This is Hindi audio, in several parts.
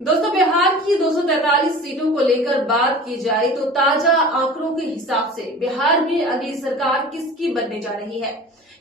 दोस्तों, बिहार की 243 सीटों को लेकर बात की जाए तो ताजा आंकड़ों के हिसाब से बिहार में अगली सरकार किसकी बनने जा रही है,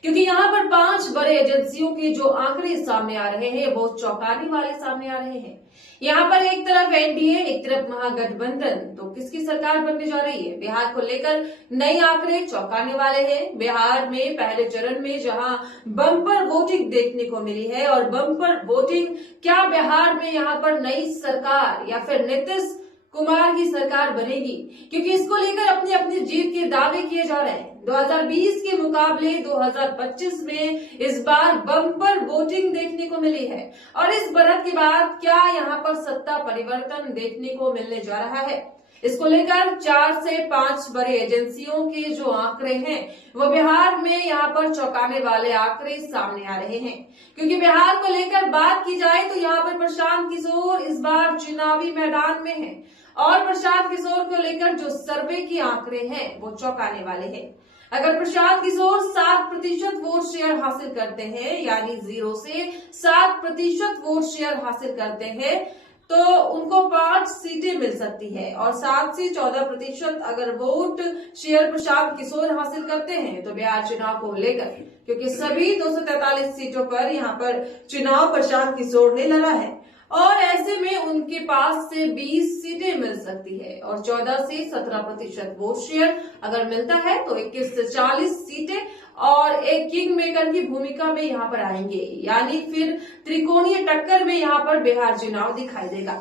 क्योंकि यहाँ पर 5 बड़े एजेंसियों के जो आंकड़े सामने आ रहे हैं वो चौंकाने वाले सामने आ रहे हैं। यहाँ पर एक तरफ एनडीए, एक तरफ महागठबंधन, तो किसकी सरकार बनने जा रही है? बिहार को लेकर नए आंकड़े चौंकाने वाले हैं। बिहार में पहले चरण में जहां बम्पर वोटिंग देखने को मिली है, और बम्पर वोटिंग क्या बिहार में यहाँ पर नई सरकार या फिर नीतीश कुमार की सरकार बनेगी, क्योंकि इसको लेकर अपनी अपनी जीत के दावे किए जा रहे हैं। 2020 के मुकाबले 2025 में इस बार बम्पर वोटिंग देखने को मिली है, और इस बढ़त के बाद क्या यहाँ पर सत्ता परिवर्तन देखने को मिलने जा रहा है? इसको लेकर 4 से 5 बड़े एजेंसियों के जो आंकड़े हैं वो बिहार में यहाँ पर चौंकाने वाले आंकड़े सामने आ रहे हैं। क्योंकि बिहार को लेकर बात की जाए तो यहाँ पर प्रशांत किशोर इस बार चुनावी मैदान में है, और प्रशांत किशोर को लेकर जो सर्वे के आंकड़े हैं वो चौंकाने वाले हैं। अगर प्रशांत किशोर 7% वोट शेयर हासिल करते हैं, यानी 0 से 7% वोट शेयर हासिल करते हैं, तो उनको 5 सीटें मिल सकती है, और 7 से 14% अगर वोट शेयर प्रशांत किशोर हासिल करते हैं तो बिहार चुनाव को लेकर, क्योंकि सभी 243 सीटों पर यहाँ पर चुनाव प्रशांत किशोर ने लड़ा है, और ऐसे में उनके पास से 20 सीटें मिल सकती है, और 14 से 17% वोट शेयर अगर मिलता है तो 21 से 40 सीटें और एक किंग मेकर की भूमिका में यहाँ पर आएंगे, यानी फिर त्रिकोणीय टक्कर में यहाँ पर बिहार चुनाव दिखाई देगा।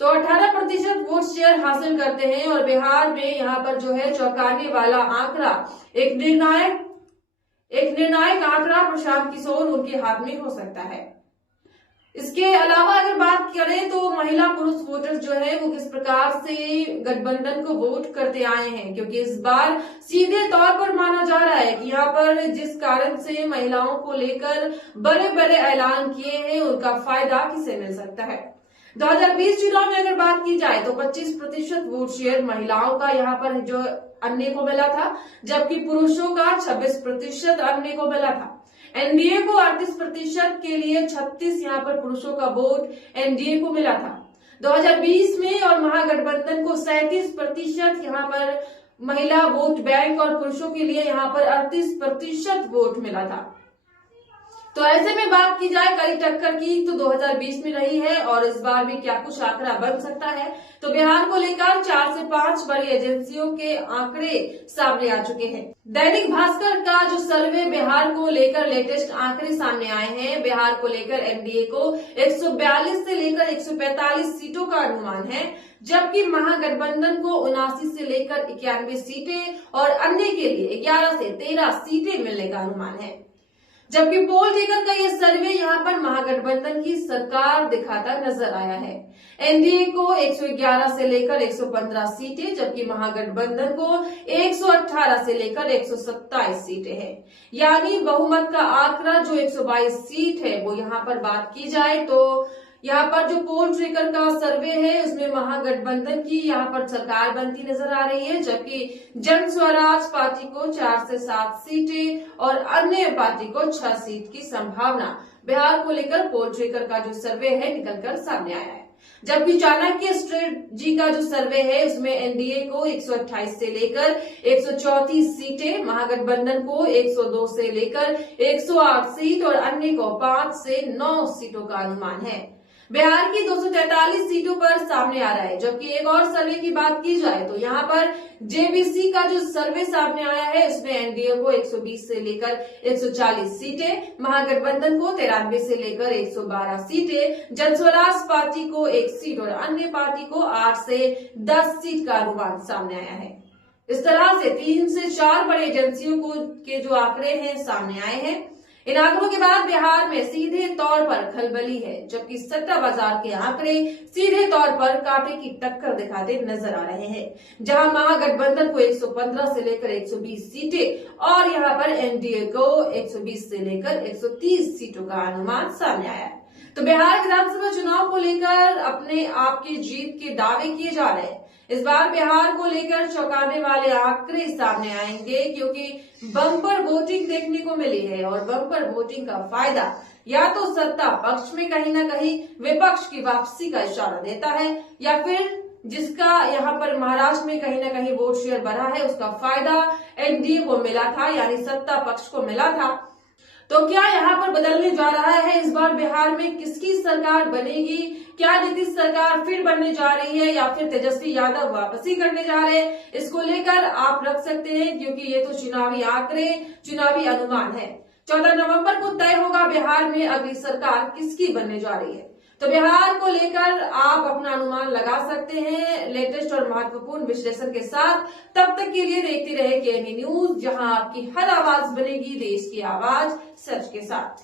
तो 18% वोट शेयर हासिल करते हैं, और बिहार में यहाँ पर जो है चौंकाने वाला आंकड़ा एक निर्णायक आंकड़ा प्रशांत किशोर उनके हाथ में हो सकता है। इसके अलावा अगर बात करें तो महिला पुरुष वोटर्स जो है वो किस प्रकार से गठबंधन को वोट करते आए हैं, क्योंकि इस बार सीधे तौर पर माना जा रहा है कि यहाँ पर जिस कारण से महिलाओं को लेकर बड़े बड़े ऐलान किए हैं उनका फायदा किसे मिल सकता है। 2020 चुनाव में अगर बात की जाए तो 25% वोट शेयर महिलाओं का यहाँ पर जो अन्य को मिला था, जबकि पुरुषों का 26% अन्य को मिला था। एनडीए को 38% के लिए 36 यहाँ पर पुरुषों का वोट एनडीए को मिला था 2020 में, और महागठबंधन को 37% यहाँ पर महिला वोट बैंक और पुरुषों के लिए यहाँ पर 38% वोट मिला था। तो ऐसे में बात की जाए कड़ी टक्कर की तो 2020 में रही है, और इस बार भी क्या कुछ आंकड़ा बन सकता है। तो बिहार को लेकर 4 से 5 बड़ी एजेंसियों के आंकड़े सामने आ चुके हैं। दैनिक भास्कर का जो सर्वे बिहार को लेकर लेटेस्ट आंकड़े सामने आए हैं, बिहार को लेकर एनडीए को 142 से लेकर 145 सीटों का अनुमान है, जबकि महागठबंधन को 79 से लेकर 91 सीटें और अन्य के लिए 11 से 13 सीटें मिलने का अनुमान है। जबकि पोल टेकर का ये सर्वे यहाँ पर महागठबंधन की सरकार दिखाता नजर आया है। एनडीए को 111 से लेकर 115 सीटें, जबकि महागठबंधन को 118 से लेकर 127 सीटें हैं, यानी बहुमत का आंकड़ा जो 122 सीट है वो यहाँ पर बात की जाए तो यहाँ पर जो पोल ट्रेकर का सर्वे है उसमें महागठबंधन की यहाँ पर सरकार बनती नजर आ रही है, जबकि जन स्वराज पार्टी को 4 से 7 सीटें और अन्य पार्टी को 6 सीट की संभावना बिहार को लेकर पोल ट्रेकर का जो सर्वे है निकलकर सामने आया है। जबकि चाणक्य स्ट्रेटजी का जो सर्वे है उसमें एनडीए को 128 से लेकर 134 सीटें, महागठबंधन को 102 से लेकर 108 सीट और अन्य को 5 से 9 सीटों का अनुमान है। बिहार की 243 सीटों पर सामने आ रहा है। जबकि एक और सर्वे की बात की जाए तो यहाँ पर जेबीसी का जो सर्वे सामने आया है उसमें एनडीए को 120 से लेकर 140 सीटें, महागठबंधन को 93 से लेकर 112 सीटें, जनस्वराज पार्टी को 1 सीट और अन्य पार्टी को 8 से 10 सीट का अनुमान सामने आया है। इस तरह से 3 से 4 बड़े एजेंसियों के जो आंकड़े हैं सामने आए हैं। इन आंकड़ों के बाद बिहार में सीधे तौर पर खलबली है, जबकि सट्टा बाजार के आंकड़े सीधे तौर पर कांटे की टक्कर दिखाते नजर आ रहे हैं, जहां महागठबंधन को 115 से लेकर 120 सीटें और यहां पर एनडीए को 120 से लेकर 130 सीटों का अनुमान सामने आया है। तो बिहार विधानसभा चुनाव को लेकर अपने आप की जीत के दावे किए जा रहे हैं। इस बार बिहार को लेकर चौंकाने वाले आंकड़े सामने आएंगे, क्योंकि बम्पर वोटिंग देखने को मिली है, और बम्पर वोटिंग का फायदा या तो सत्ता पक्ष में कहीं ना कहीं विपक्ष की वापसी का इशारा देता है, या फिर जिसका यहाँ पर महाराष्ट्र में कहीं ना कहीं वोट शेयर बढ़ा है उसका फायदा एनडीए को मिला था, यानी सत्ता पक्ष को मिला था। तो क्या यहाँ पर बदलने जा रहा है इस बार बिहार में किसकी सरकार बनेगी? क्या नीतीश सरकार फिर बनने जा रही है या फिर तेजस्वी यादव वापसी करने जा रहे हैं? इसको लेकर आप रख सकते हैं, क्योंकि ये तो चुनावी आंकड़े, चुनावी अनुमान है। 14 नवंबर को तय होगा बिहार में अगली सरकार किसकी बनने जा रही है। तो बिहार को लेकर आप अपना अनुमान लगा सकते हैं लेटेस्ट और महत्वपूर्ण विश्लेषण के साथ। तब तक के लिए देखते रहे केएमई न्यूज, जहां आपकी हर आवाज बनेगी देश की आवाज, सच के साथ।